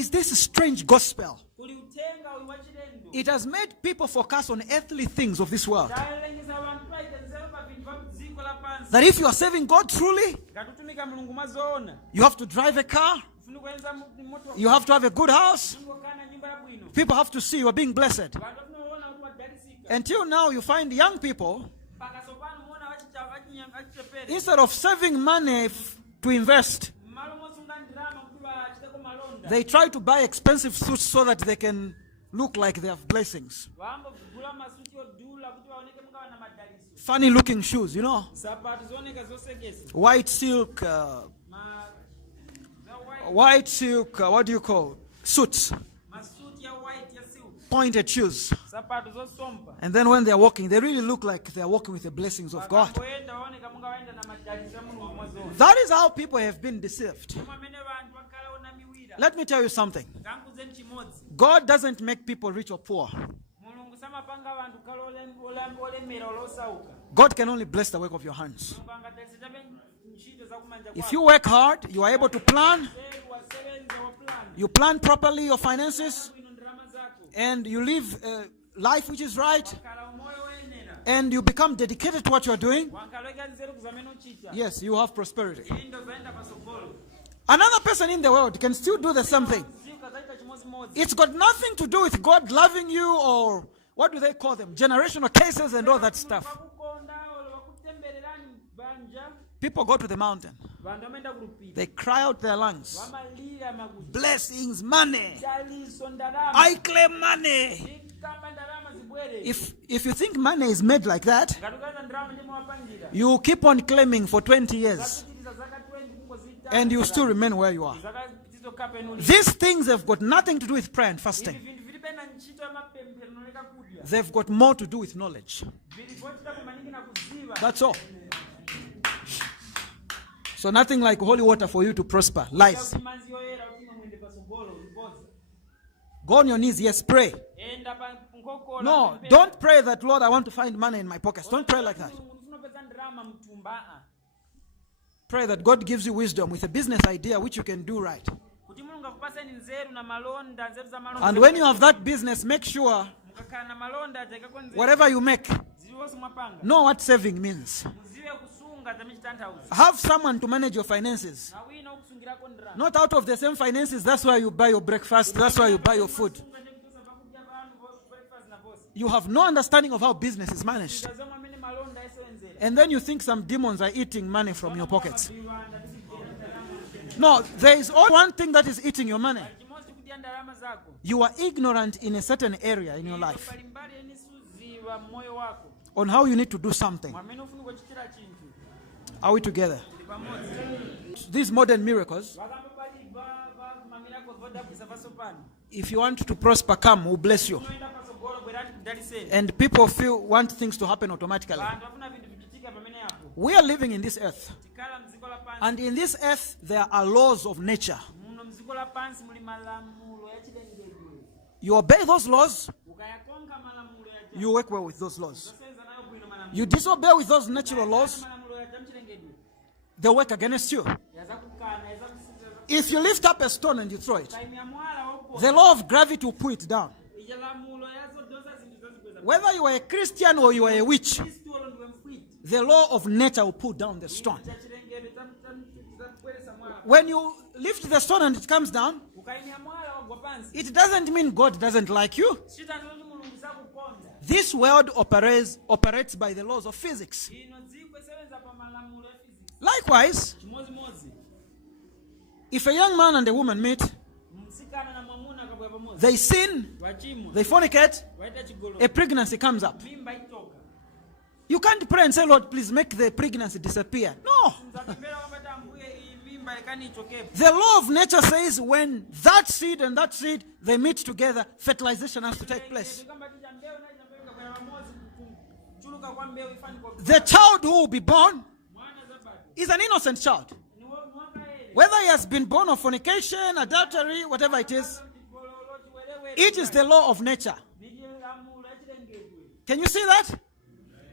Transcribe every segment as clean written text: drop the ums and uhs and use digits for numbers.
is this strange gospel. It has made people focus on earthly things of this world. That if you are serving God truly, you have to drive a car, you have to have a good house, people have to see you are being blessed. Until now, you find young people, instead of saving money to invest, they try to buy expensive suits so that they can look like they have blessings. Funny looking shoes, you know. White silk, what do you call? Suits. Pointed shoes. And then when they are walking, they really look like they are walking with the blessings of God. That is how people have been deceived. Let me tell you something. God doesn't make people rich or poor. God can only bless the work of your hands. If you work hard, you are able to plan. You plan properly your finances. And you live life which is right. And you become dedicated to what you are doing. Yes, you have prosperity. Another person in the world can still do the same thing. It's got nothing to do with God loving you, or what do they call them? Generational cases and all that stuff. People go to the mountain. They cry out their lungs. Blessings, money. I claim money. If you think money is made like that, you keep on claiming for 20 years. And you still remain where you are. These things have got nothing to do with prayer and fasting. They've got more to do with knowledge. That's all. So nothing like holy water for you to prosper. Lies. Go on your knees, yes, pray. No, don't pray that, Lord, I want to find money in my pockets. Don't pray like that. Pray that God gives you wisdom with a business idea which you can do right. And when you have that business, make sure whatever you make, know what saving means. Have someone to manage your finances. Not out of the same finances, that's why you buy your breakfast, that's why you buy your food. You have no understanding of how business is managed. And then you think some demons are eating money from your pockets. No, there is only one thing that is eating your money. You are ignorant in a certain area in your life on how you need to do something. Are we together? These modern miracles, if you want to prosper, come, we'll bless you. And people want things to happen automatically. We are living in this earth. And in this earth, there are laws of nature. You obey those laws, you work well with those laws. You disobey with those natural laws, they work against you. If you lift up a stone and you throw it, the law of gravity will pull it down. Whether you are a Christian or you are a witch, the law of nature will pull down the stone. When you lift the stone and it comes down, it doesn't mean God doesn't like you. This world operates by the laws of physics. Likewise, if a young man and a woman meet, they sin, they fornicate, a pregnancy comes up. You can't pray and say, Lord, please make the pregnancy disappear. No. The law of nature says when that seed and that seed, they meet together, fertilization has to take place. The child who will be born is an innocent child. Whether he has been born of fornication, adultery, whatever it is the law of nature. Can you see that?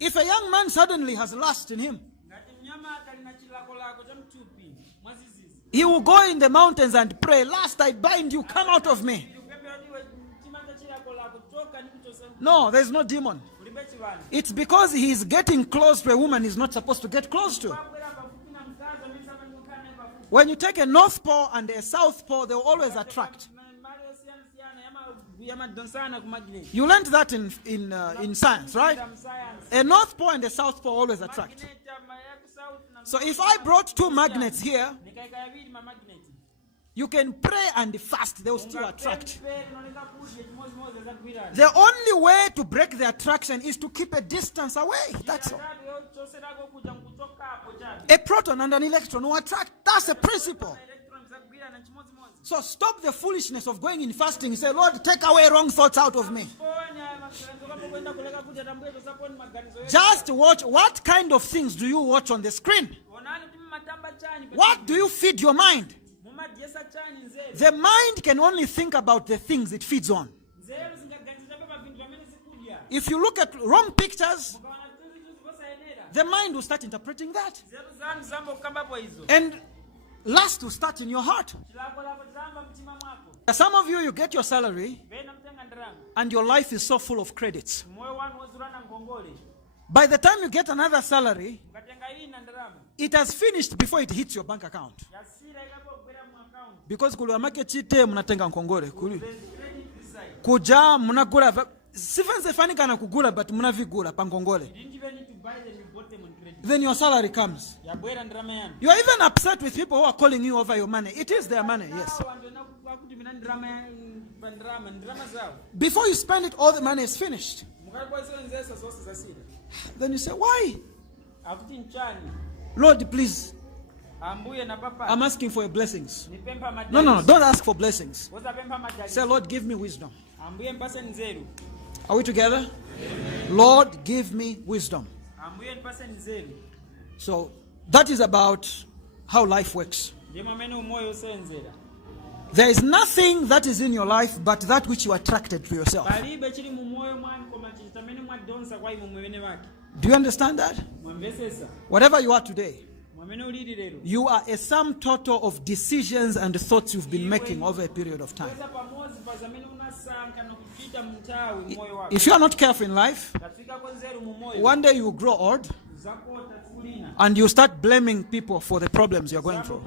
If a young man suddenly has lust in him, He will go in the mountains and pray, "Last I bind you, come out of me." No, there's no demon. It's because he's getting close to a woman he's not supposed to get close to. When you take a north pole and a south pole, they will always attract. You learned that in science, right? A north pole and a south pole always attract. So if I brought two magnets here, you can pray and fast, they will still attract. The only way to break the attraction is to keep a distance away. That's all. A proton and an electron will attract. That's a principle. So stop the foolishness of going in fasting. Say, "Lord, take away wrong thoughts out of me." Just watch. What kind of things do you watch on the screen? What do you feed your mind? The mind can only think about the things it feeds on. If you look at wrong pictures, the mind will start interpreting that. And lust will start in your heart. Some of you get your salary and your life is so full of credits. By the time you get another salary, it has finished before it hits your bank account. Because kuli wamake chite munatenga nkongole kuja munagula sifanze fanika na kugula but munavigula pa nkongole. Then your salary comes. You are even upset with people who are calling you over your money. It is their money, yes. Before you spend it, all the money is finished. Then you say, "Why? Lord, please. I'm asking for your blessings." No, don't ask for blessings. Say, "Lord, give me wisdom." Are we together? Lord, give me wisdom. So that is about how life works. There is nothing that is in your life but that which you attracted to yourself. Do you understand that? Whatever you are today, you are a sum total of decisions and thoughts you've been making over a period of time. If you are not careful in life, one day you will grow old and you start blaming people for the problems you're going through.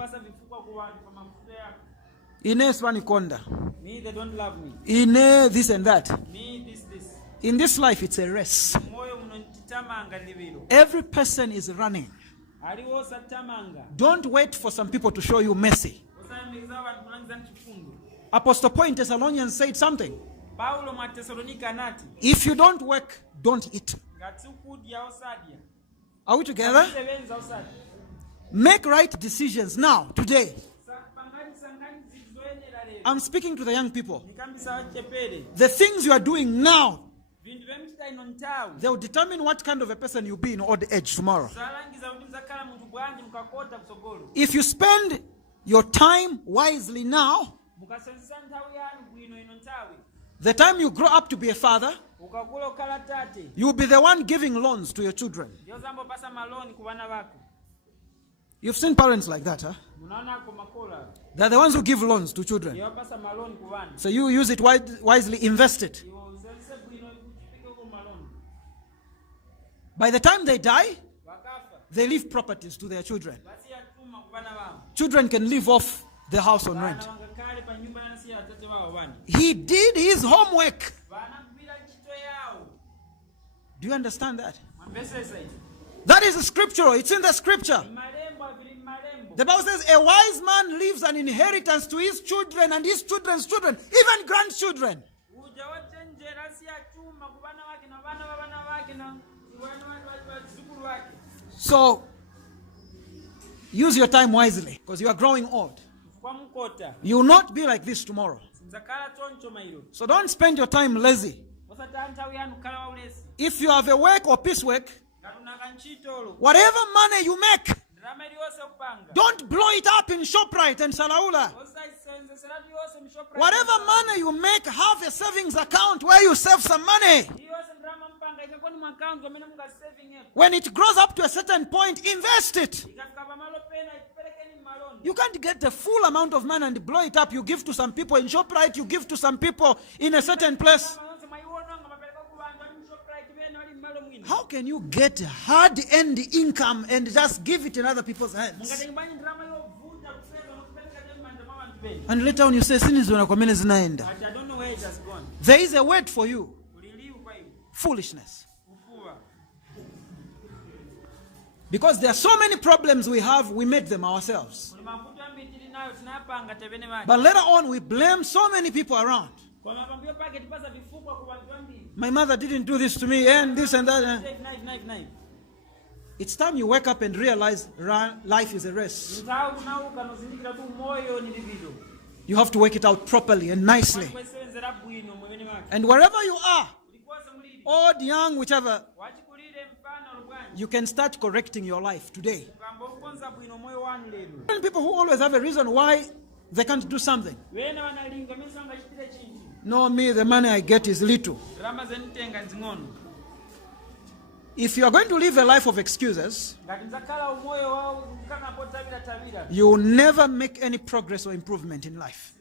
Ines Wanikonda. Me, they don't love me. Ine this and that. Me, this. In this life, it's a race. Every person is running. Don't wait for some people to show you mercy. Apostle Paul in Thessalonians said something. If you don't work, don't eat. Are we together? Make right decisions now, today. I'm speaking to the young people. The things you are doing now, they will determine what kind of a person you'll be in old age tomorrow. If you spend your time wisely now, the time you grow up to be a father, you'll be the one giving loans to your children. You've seen parents like that, huh? They're the ones who give loans to children. So you use it wisely, invest it. By the time they die, they leave properties to their children. Children can live off the house on rent. He did his homework. Do you understand that? That is scriptural. It's in the scripture. The Bible says a wise man leaves an inheritance to his children and his children's children, even grandchildren. So, use your time wisely because you are growing old. You will not be like this tomorrow. So don't spend your time lazy. If you have a work or piecework, whatever money you make, don't blow it up in ShopRite and Salaula. Whatever money you make, have a savings account where you save some money. When it grows up to a certain point, invest it. You can't get the full amount of money and blow it up. You give to some people in ShopRite, you give to some people in a certain place. How can you get hard-earned income and just give it in other people's hands? And later on you say, I don't know where it has gone. There is a word for you. Foolishness. Because there are so many problems we have, we made them ourselves. But later on we blame so many people around. My mother didn't do this to me, and this and that. It's time you wake up and realize life is a race. You have to work it out properly and nicely. And wherever you are, old, young, whichever, you can start correcting your life today. People who always have a reason why they can't do something. No, me, the money I get is little. If you are going to live a life of excuses, you will never make any progress or improvement in life.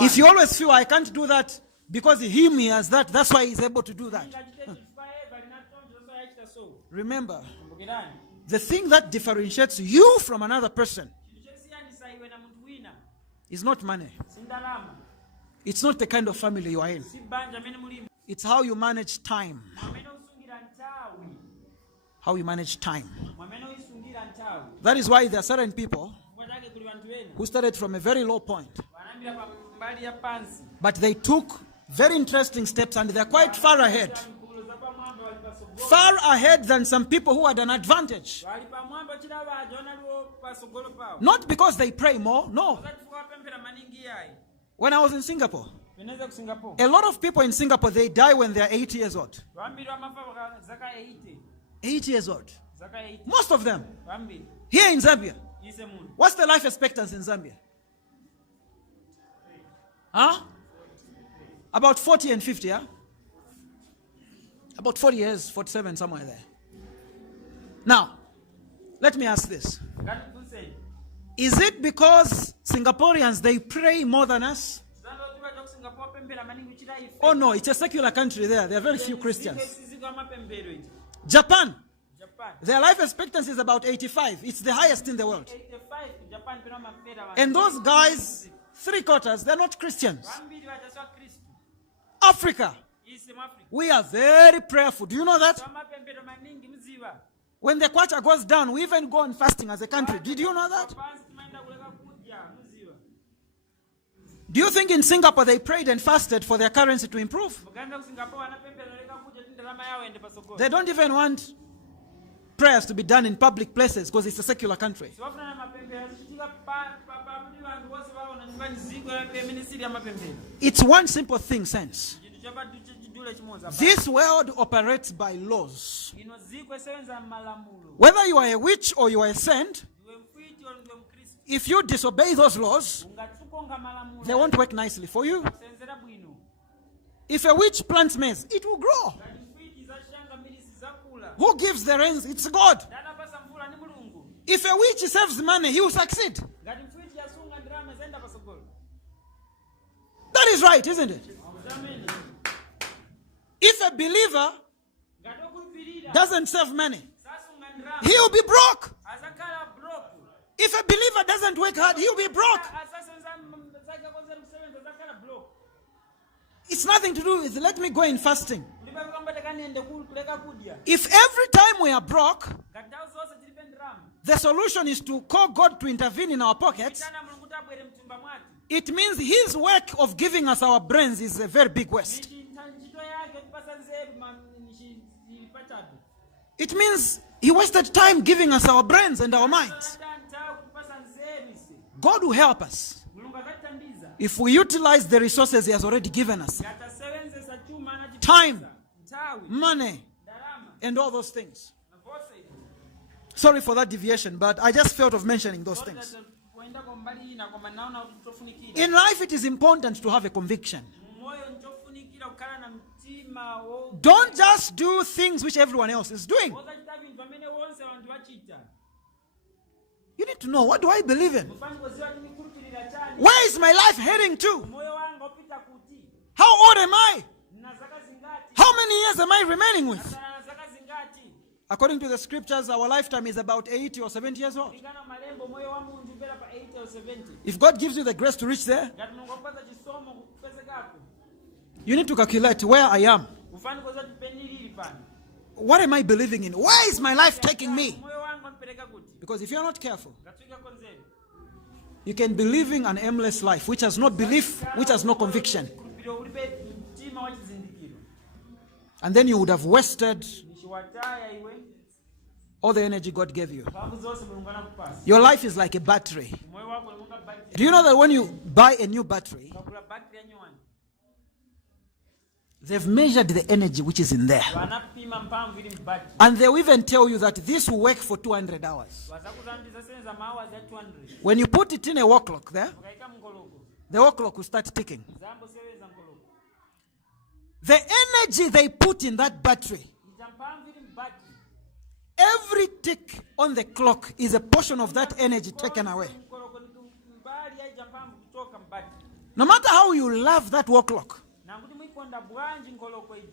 If you always feel I can't do that because him he has that, that's why he's able to do that. Remember, the thing that differentiates you from another person is not money. It's not the kind of family you are in. It's how you manage time. How you manage time. That is why there are certain people who started from a very low point, but they took very interesting steps and they're quite far ahead. Far ahead than some people who had an advantage. Not because they pray more, no. When I was in Singapore, a lot of people in Singapore, they die when they are 80 years old. 80 years old. Most of them. Here in Zambia, what's the life expectancy in Zambia? Huh? About 40 and 50, yeah? About 40 years, 47, somewhere there. Now, let me ask this. Is it because Singaporeans, they pray more than us? Oh no, it's a secular country there. There are very few Christians. Japan. Their life expectancy is about 85. It's the highest in the world. And those guys, 3/4, they're not Christians. Africa. We are very prayerful. Do you know that? When the kwacha goes down, we even go on fasting as a country. Did you know that? Do you think in Singapore they prayed and fasted for their currency to improve? They don't even want prayers to be done in public places because it's a secular country. It's one simple thing, sense. This world operates by laws. Whether you are a witch or you are a saint, if you disobey those laws, they won't work nicely for you. If a witch plants maize, it will grow. Who gives the rains? It's God. If a witch saves money, he will succeed. That is right, isn't it? If a believer doesn't save money, he will be broke. If a believer doesn't work hard, he will be broke. It's nothing to do with let me go in fasting. If every time we are broke, the solution is to call God to intervene in our pockets, it means his work of giving us our brains is a very big waste. It means he wasted time giving us our brains and our minds. God will help us if we utilize the resources he has already given us. Time, money, and all those things. Sorry for that deviation, but I just felt of mentioning those things. In life, it is important to have a conviction. Don't just do things which everyone else is doing. You need to know, what do I believe in? Where is my life heading to? How old am I? How many years am I remaining with? According to the scriptures, our lifetime is about 80 or 70 years old. If God gives you the grace to reach there, you need to calculate where I am. What am I believing in? Where is my life taking me? Because if you're not careful, you can be living an aimless life, which has no belief, which has no conviction. And then you would have wasted all the energy God gave you. Your life is like a battery. Do you know that when you buy a new battery, they've measured the energy which is in there. And they'll even tell you that this will work for 200 hours. When you put it in a wall clock there, the wall clock will start ticking. The energy they put in that battery, every tick on the clock is a portion of that energy taken away. No matter how you love that wall clock,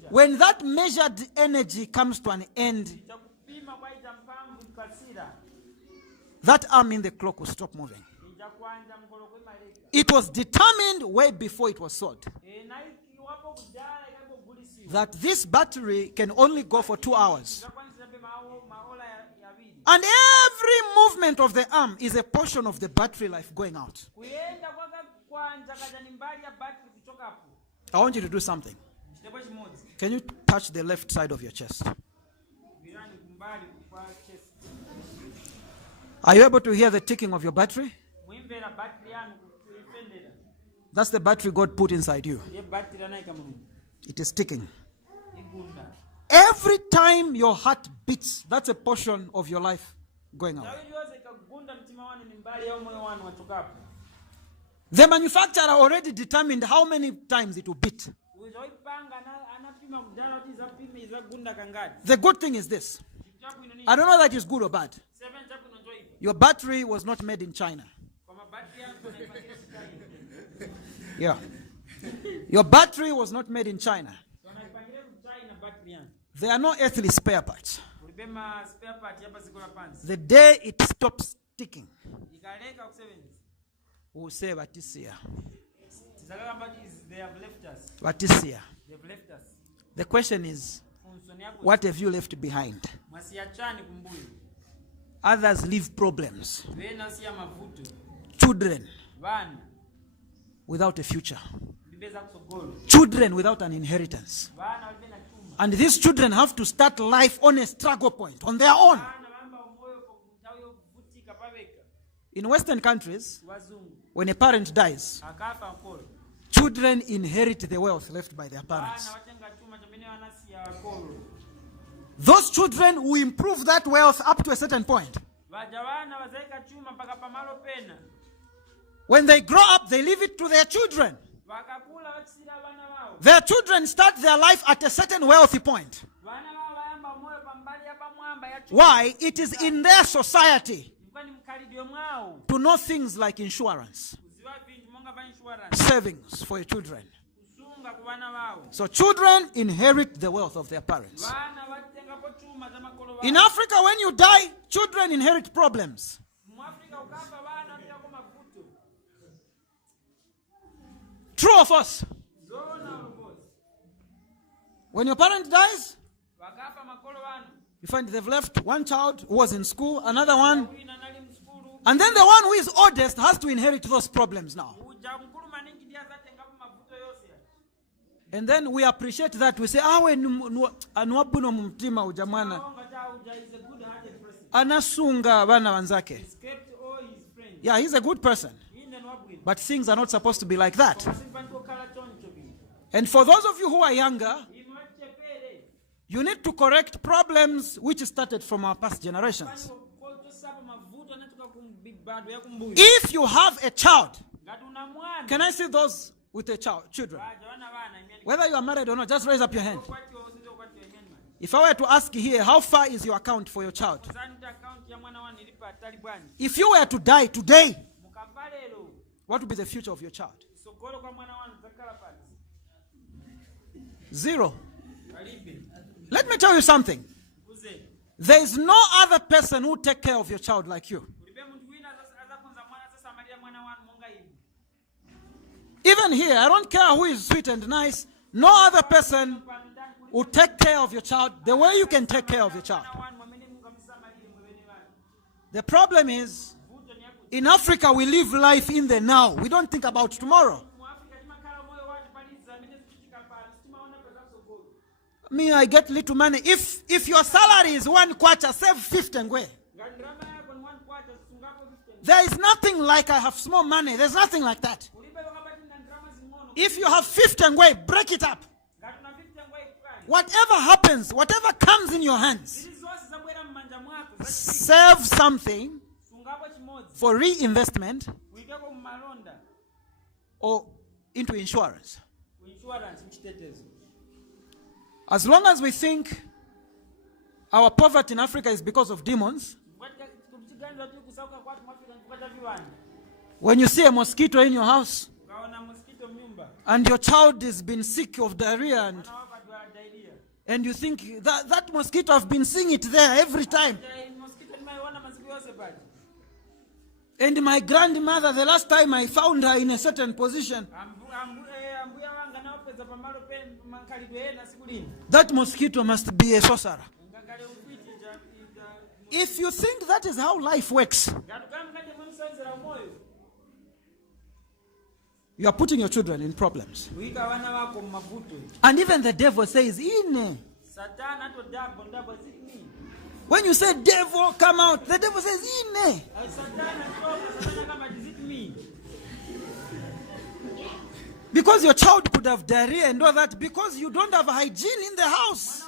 when that measured energy comes to an end, that arm in the clock will stop moving. It was determined way before it was sold that this battery can only go for 2 hours. And every movement of the arm is a portion of the battery life going out. I want you to do something. Can you touch the left side of your chest? Are you able to hear the ticking of your battery? That's the battery God put inside you. It is ticking. Every time your heart beats, that's a portion of your life going out. The manufacturer already determined how many times it will beat. The good thing is this. I don't know that it's good or bad. Your battery was not made in China. Yeah. Your battery was not made in China. There are no earthly spare parts. The day it stops ticking, we'll say, Batisia. Batisia. The question is, what have you left behind? Others leave problems. Children without a future. Children without an inheritance. And these children have to start life on a struggle point, on their own. In Western countries, when a parent dies, children inherit the wealth left by their parents. Those children will improve that wealth up to a certain point. When they grow up, they leave it to their children. Their children start their life at a certain wealthy point. Why? It is in their society to know things like insurance, savings for your children. So children inherit the wealth of their parents. In Africa, when you die, children inherit problems. True or false? When your parent dies, you find they've left one child who was in school, another one, and then the one who is oldest has to inherit those problems now. And then we appreciate that. We say, anasunga bana wanzake. Yeah, he's a good person. But things are not supposed to be like that. And for those of you who are younger, you need to correct problems which started from our past generations. If you have a child, can I see those with a child, children? Whether you are married or not, just raise up your hand. If I were to ask you here, how far is your account for your child? If you were to die today, what would be the future of your child? Zero. Let me tell you something. There is no other person who take care of your child like you. Even here, I don't care who is sweet and nice. No other person will take care of your child the way you can take care of your child. The problem is, in Africa, we live life in the now. We don't think about tomorrow. Me, I get little money. If your salary is 1 kwacha, save 50 ngwe. There is nothing like I have small money. There's nothing like that. If you have 50 ngwe, break it up. Whatever happens, whatever comes in your hands, save something for reinvestment or into insurance. As long as we think our poverty in Africa is because of demons, when you see a mosquito in your house and your child has been sick of diarrhea and you think that mosquito, I've been seeing it there every time. And my grandmother, the last time I found her in a certain position, that mosquito must be a sorcerer. If you think that is how life works, you are putting your children in problems. And even the devil says, "Ine." When you say devil, come out, the devil says, "Ine." Because your child could have diarrhea and all that, because you don't have hygiene in the house.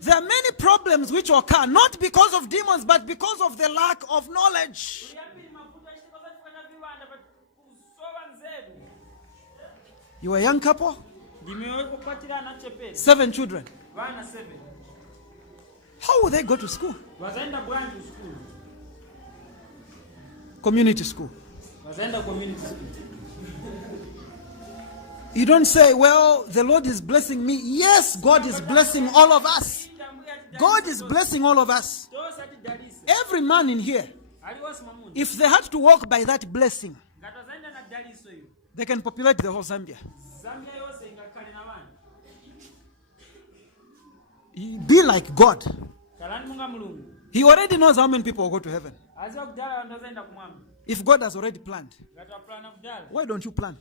There are many problems which occur, not because of demons, but because of the lack of knowledge. You are a young couple? 7 children. How will they go to school? Community school. You don't say, well, the Lord is blessing me. Yes, God is blessing all of us. God is blessing all of us. Every man in here, if they had to walk by that blessing, they can populate the whole Zambia. Be like God. He already knows how many people will go to heaven. If God has already planned, why don't you plan?